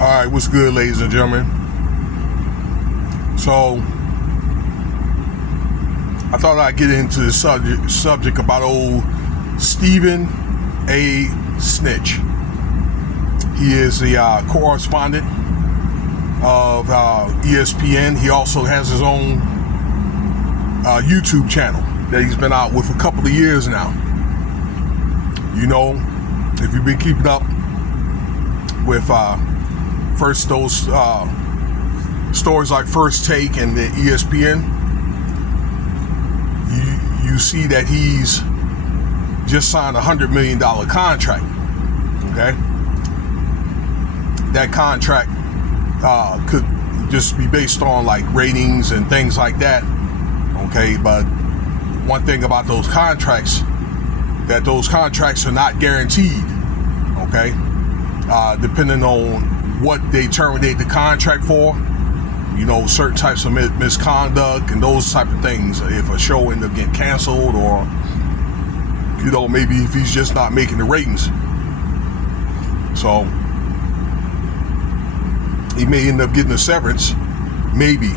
All right, what's good, ladies and gentlemen? So, I thought I'd get into the subject about old Stephen A. Snitch. He is the correspondent of ESPN. He also has his own YouTube channel that he's been out with a couple of years now. You know, if you've been keeping up with first those stories like First Take and the ESPN, you see that he's just signed a $100 million contract. Okay, that contract could just be based on like ratings and things like that. Okay, but one thing about those contracts, that those contracts are not guaranteed. Okay, depending on what they terminate the contract for, you know, certain types of misconduct and those type of things. If a show ends up getting canceled, or, you know, maybe if he's just not making the ratings. So he may end up getting a severance, maybe.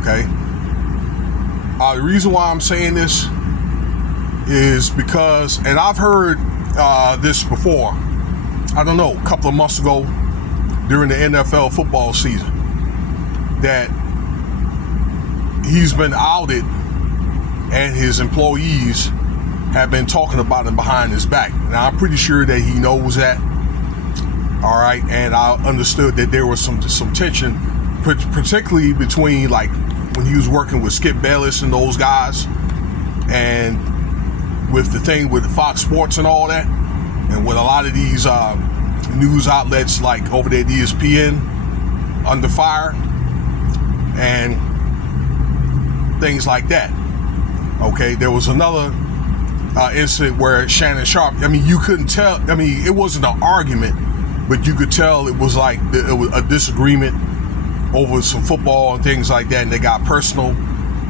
Okay. The reason why I'm saying this is because, and I've heard this before, I don't know, a couple of months ago during the NFL football season, that he's been outed and his employees have been talking about him behind his back. Now, I'm pretty sure that he knows that. All right. And I understood that there was some tension, particularly between, like, when he was working with Skip Bayless and those guys, and with the thing with Fox Sports and all that, and with a lot of these news outlets like over there at ESPN under fire and things like that. Okay, there was another incident where Shannon Sharpe, I mean, you couldn't tell, I mean, it wasn't an argument, but you could tell it was like it was a disagreement over some football and things like that, and they got personal,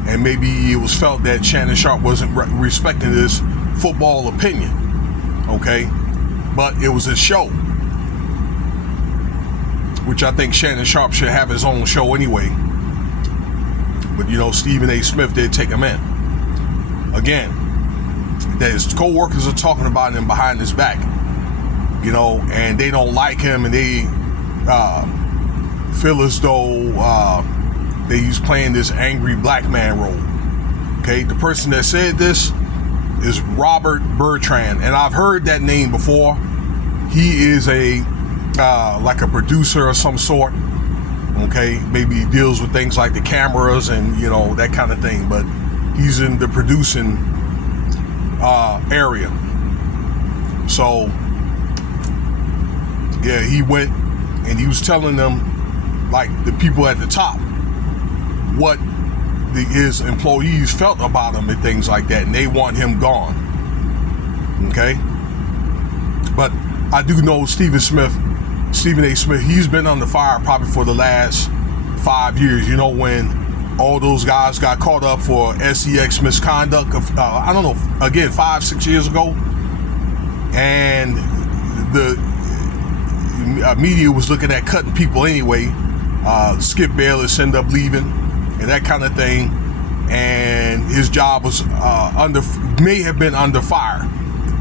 and maybe it was felt that Shannon Sharpe wasn't respecting his football opinion. Okay, but it was a show, which I think Shannon Sharpe should have his own show anyway. But, you know, Stephen A. Smith did take him in. Again, that his co-workers are talking about him behind his back, you know, and they don't like him, and they feel as though he's playing this angry black man role. Okay, the person that said this is Robert Bertrand, and I've heard that name before. He is a like a producer of some sort. Okay, maybe he deals with things like the cameras and, you know, that kind of thing, but he's in the producing area. So yeah, he went and he was telling them, like, the people at the top, what his employees felt about him and things like that, and they want him gone. Okay, but I do know Stephen A. Smith, he's been under fire probably for the last 5 years. You know, when all those guys got caught up for SEX misconduct of, I don't know, again, 5-6 years ago, and the media was looking at cutting people anyway. Skip Bayless ended up leaving and that kind of thing, and his job was may have been under fire.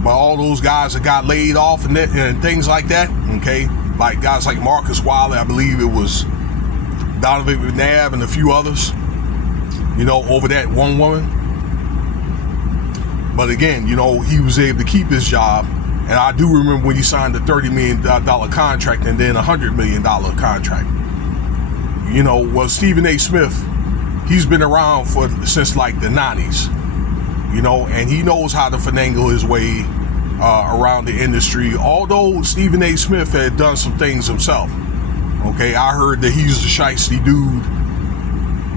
But all those guys that got laid off and things like that, okay, like guys like Marcus Wiley, I believe it was Donovan McNabb and a few others, you know, over that one woman. But again, you know, he was able to keep his job. And I do remember when he signed the $30 million contract and then a $100 million contract. You know, well, Stephen A. Smith, he's been around since like the 90s, you know, and he knows how to finagle his way around the industry. Although Stephen A. Smith had done some things himself. Okay, I heard that he's a shiesty dude,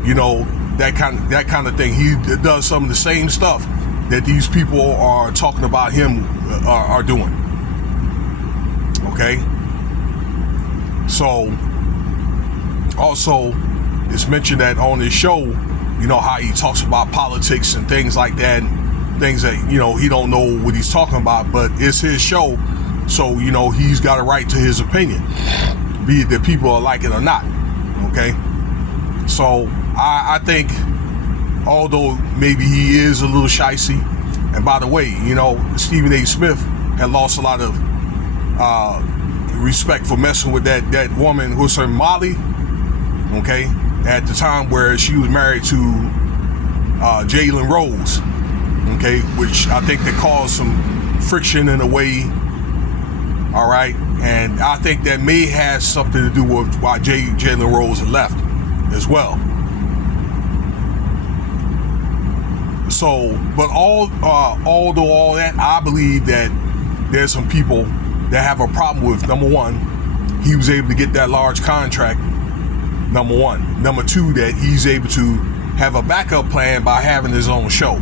you know, that kind of thing. He does some of the same stuff that these people are talking about him are doing. Okay, so also it's mentioned that on his show, you know, how he talks about politics and things like that, things that, you know, he don't know what he's talking about, but it's his show, so, you know, he's got a right to his opinion. be it that people are like it or not. Okay, so I think, although maybe he is a little shicey, and by the way, you know, Stephen A. Smith had lost a lot of respect for messing with that woman who was her Molly, okay, at the time where she was married to Jalen Rose, okay, which I think that caused some friction in a way, all right, and I think that may have something to do with why Jalen Rose left as well. So, but although all that, I believe that there's some people that have a problem with, number one, he was able to get that large contract, number one. Number two, that he's able to have a backup plan by having his own show.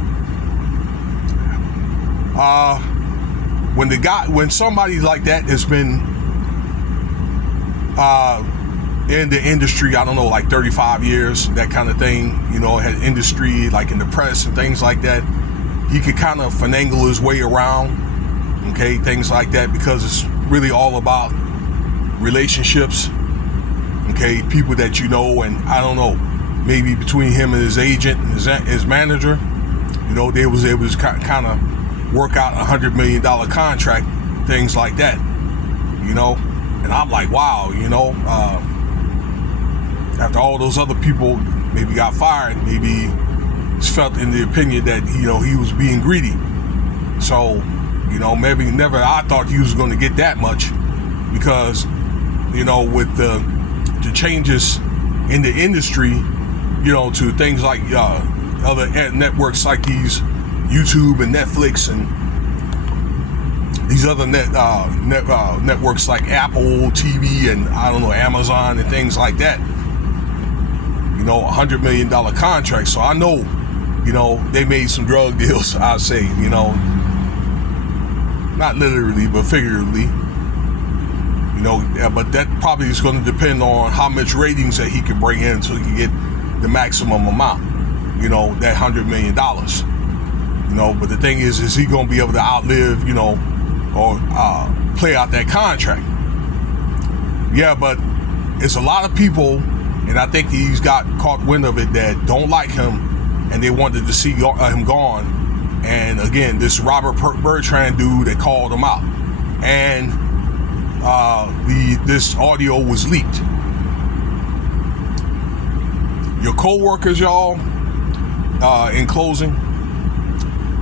When somebody like that has been in the industry, I don't know, like 35 years, that kind of thing, you know, had industry like in the press and things like that, he could kind of finagle his way around, okay, things like that, because it's really all about relationships, okay, people that you know, and I don't know, maybe between him and his agent and his manager, you know, they was able to kind of work out $100 million contract, things like that, you know, and I'm like, wow, you know, after all those other people maybe got fired, maybe felt in the opinion that, you know, he was being greedy. So, you know, maybe never, I thought he was going to get that much, because, you know, with the changes in the industry, you know, to things like other networks like these YouTube and Netflix and these other networks like Apple TV and I don't know, Amazon and things like that, you know, $100 million contract. So I know, you know, they made some drug deals, I'd say, you know, not literally, but figuratively, you know, but that probably is going to depend on how much ratings that he can bring in so he can get the maximum amount, you know, that $100 million, you know, but the thing is he going to be able to outlive, you know, or play out that contract? Yeah, but it's a lot of people, and I think he's got caught wind of it, that don't like him and they wanted to see him gone. And again, this Robert Bertrand dude that called him out, and this audio was leaked. Your co-workers, y'all, in closing,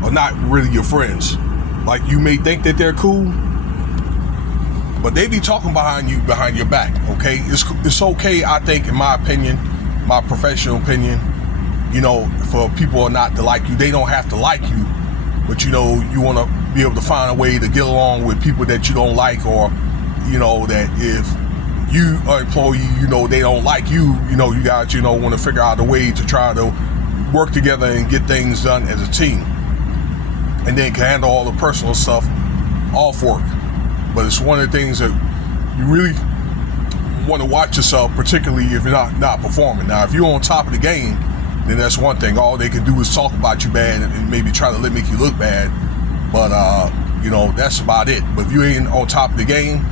are not really your friends. Like, you may think that they're cool, but they be talking behind your back, okay? It's okay, I think, in my opinion, my professional opinion, you know, for people not to like you. They don't have to like you, but, you know, you want to be able to find a way to get along with people that you don't like, or, you know, that if you are an employee, you know, they don't like you, you know, you guys, you know, want to figure out a way to try to work together and get things done as a team, and then can handle all the personal stuff off work. But it's one of the things that you really want to watch yourself, particularly if you're not performing. Now, if you're on top of the game, then that's one thing. All they can do is talk about you bad and maybe try to make you look bad. But you know, that's about it. But if you ain't on top of the game,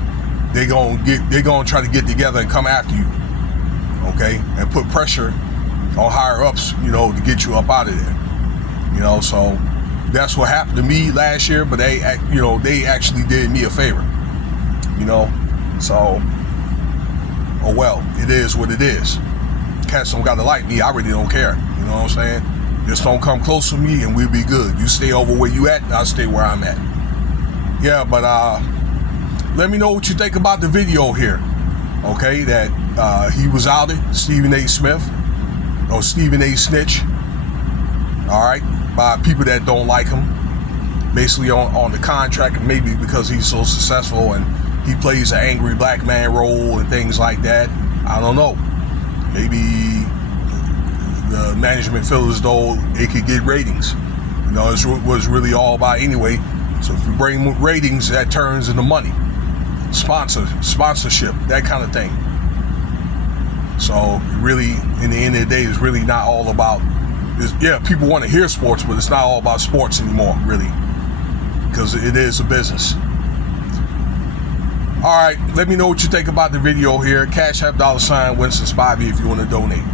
they're gonna try to get together and come after you, okay, and put pressure on higher ups, you know, to get you up out of there. You know, so that's what happened to me last year. But they actually did me a favor. You know, so oh well, it is what it is. Cats don't gotta like me. I really don't care. You know what I'm saying? Just don't come close to me and we'll be good. You stay over where you at, and I'll stay where I'm at. Yeah, but let me know what you think about the video here. Okay, that he was outed, Stephen A. Smith, or Stephen A. Snitch. All right, by people that don't like him, basically on the contract, and maybe because he's so successful and he plays an angry black man role and things like that. I don't know. Maybe the management feel as though it could get ratings. You know, it's what it's really all about anyway. So if you bring ratings, that turns into money, sponsorship, that kind of thing. So really, in the end of the day, it's really not all about. Yeah, people want to hear sports, but it's not all about sports anymore, really, because it is a business. All right, let me know what you think about the video here. Cash App $Winston Spivey if you want to donate.